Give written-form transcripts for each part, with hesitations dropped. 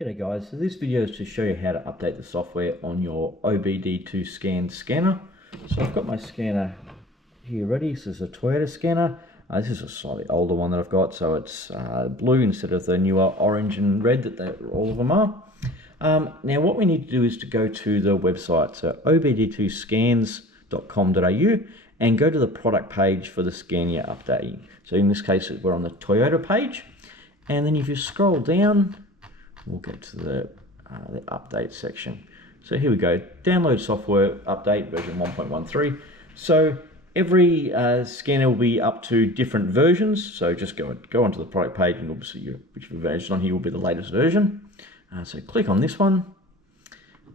G'day guys, so this video is to show you how to update the software on your OBD2 scanner. So I've got my scanner here ready. This is a Toyota scanner. This is a slightly older one that I've got, so it's blue instead of the newer orange and red that all of them are. Now what we need to do is to go to the website, so obd2scans.com.au, and go to the product page for the scan you're updating. So in this case we're on the Toyota page, and then if you scroll down, we'll get to the update section. So here we go, download software update version 1.13. So every scanner will be up to different versions. So just go onto the product page and obviously whichever version on here will be the latest version. So click on this one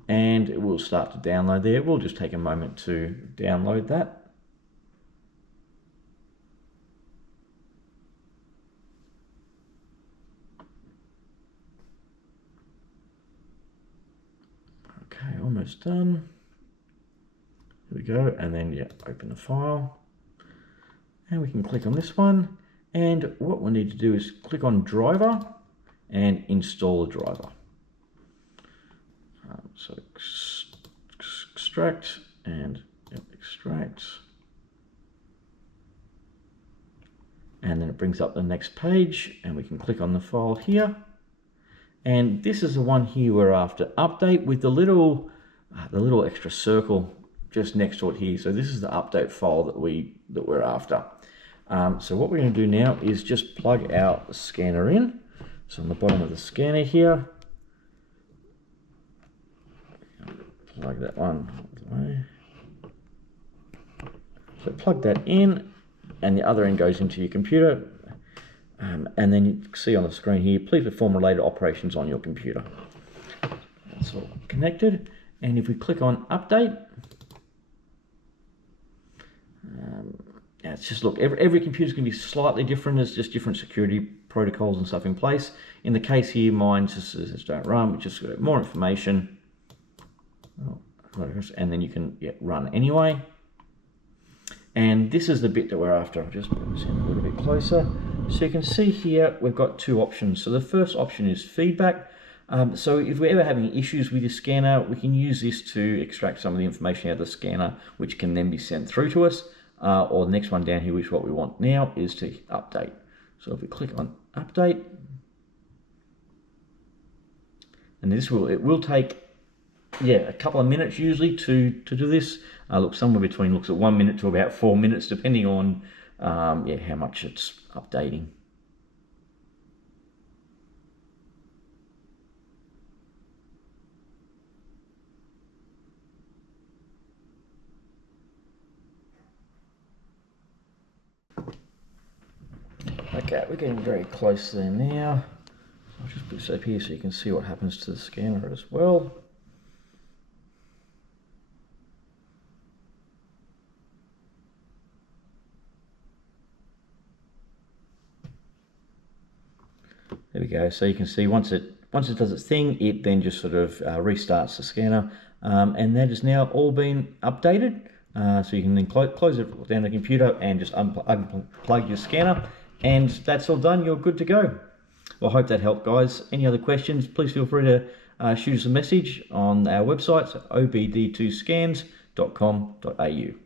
and it will start to download there. It will just take a moment to download that. Okay, almost done. Here we go, and then open the file. And we can click on this one. And what we need to do is click on driver and install the driver. So extract and extract. And then it brings up the next page and we can click on the file here. And this is the one here we're after. Update with the little extra circle just next to it here. So this is the update file that we're after. So what we're going to do now is just plug out the scanner in. So on the bottom of the scanner here, plug that one away. So plug that in, and the other end goes into your computer. And then you can see on the screen here, please perform related operations on your computer. That's all connected. And if we click on update, it's just, look, every computer is going to be slightly different. There's just different security protocols and stuff in place. In the case here, mine just says don't run, which just got more information. And then you can run anyway. And this is the bit that we're after. I'll just put this in a little bit closer. So you can see here, we've got two options. So the first option is feedback. So if we're ever having issues with your scanner, we can use this to extract some of the information out of the scanner, which can then be sent through to us. Or the next one down here, which is what we want now, is to update. So if we click on update, and it will take a couple of minutes usually to do this. Look, somewhere between looks at 1 minute to about 4 minutes, depending on how much it's updating. Okay, we're getting very close there now. I'll just put this up here so you can see what happens to the scanner as well. There we go. So you can see once it does its thing, it then just sort of restarts the scanner, and that has now all been updated. So you can then close it down the computer and just unplug your scanner, and that's all done. You're good to go. Well, I hope that helped, guys. Any other questions, please feel free to shoot us a message on our website, obd2scans.com.au.